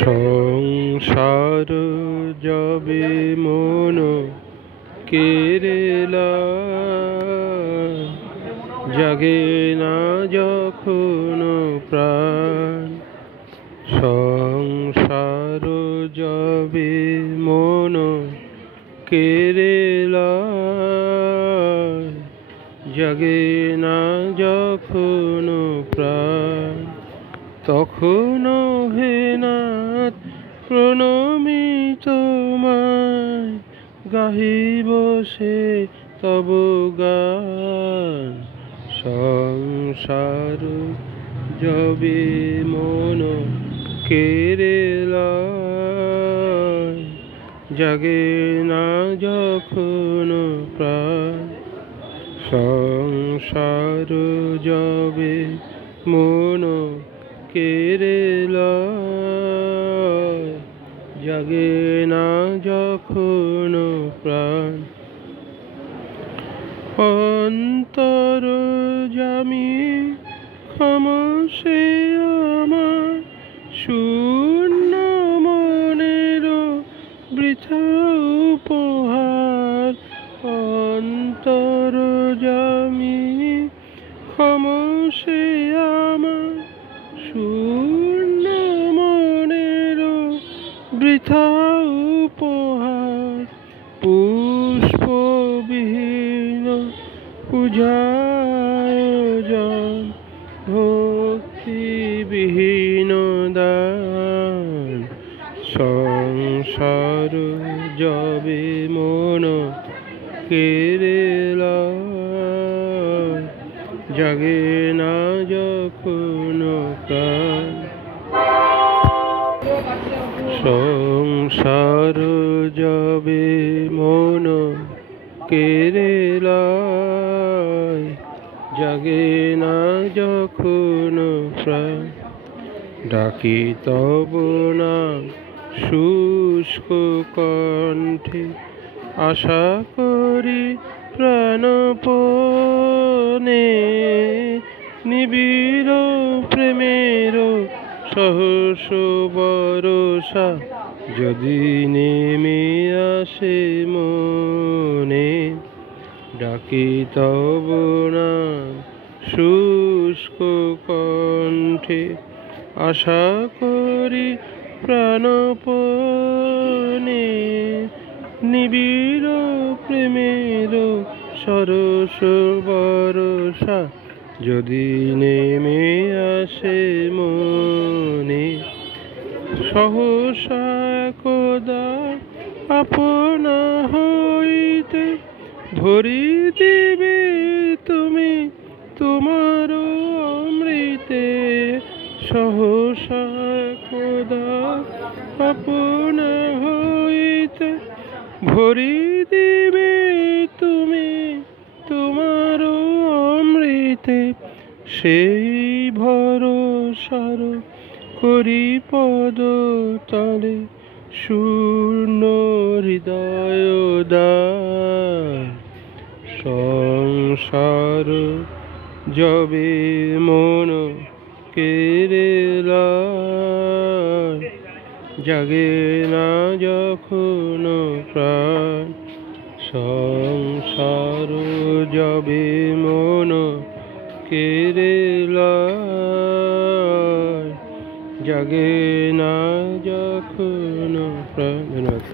সংসার যাবে মন কেড়েলা, জাগে না যখন প্রাণ। সংসার যাবে মন কেড়েলা, জাগে না যখন প্রাণ। তখন হে নাথ প্রণমি তোমায়, গাহিব সে তব গান। সংসার যাবে মন কেড়েলা, জাগে না যখন প্রাণ। সংসার যাবে মন কেড়েলা, জাগে না যখন প্রাণ। অন্তর্যামী ক্ষমসে আমার, শূন্য মনের বৃথা উপহার। অন্তর্যামী ক্ষমসে আমার, শূন্য মনের বৃথা উপহার। পুষ্পবিহীন পূজায়োজন, ভক্তিবিহীন দান। সংসার যাবে মন কেড়েলা, জাগে না যখন প্রাণ। সংসার যাবে মন কেড়েলা, জাগে না যখন প্রাণ। ডাকি তব নাম শুষ্ক কণ্ঠে, আশা করি প্রাণপণে। নিবিড় প্রেমের সহস্র বরষা, যদি নেমে আসে মনে। ডাকি তব নাম শুষ্ক কণ্ঠে, আশা করি প্রাণপণে। নিবিড় প্রেমের সরস বরষা, যদি নেমে আসে মনে। সহসা একদা আপনা হইতে, ভরি দিবে তুমি তোমার অমৃতে। সহসা একদা আপনা হইতে, ভরি দিবে তুমি তোমার অমৃতে। সেই ভরসার করি পদ তলে, শূন্য হৃদয় দ্বার। সংসার যাবে মন কেড়েলা, জাগে না যখন প্রাণ। সংসার যাবে মন কেড়েলা, জাগে না যখন প্রাণ। ধন্যবাদ।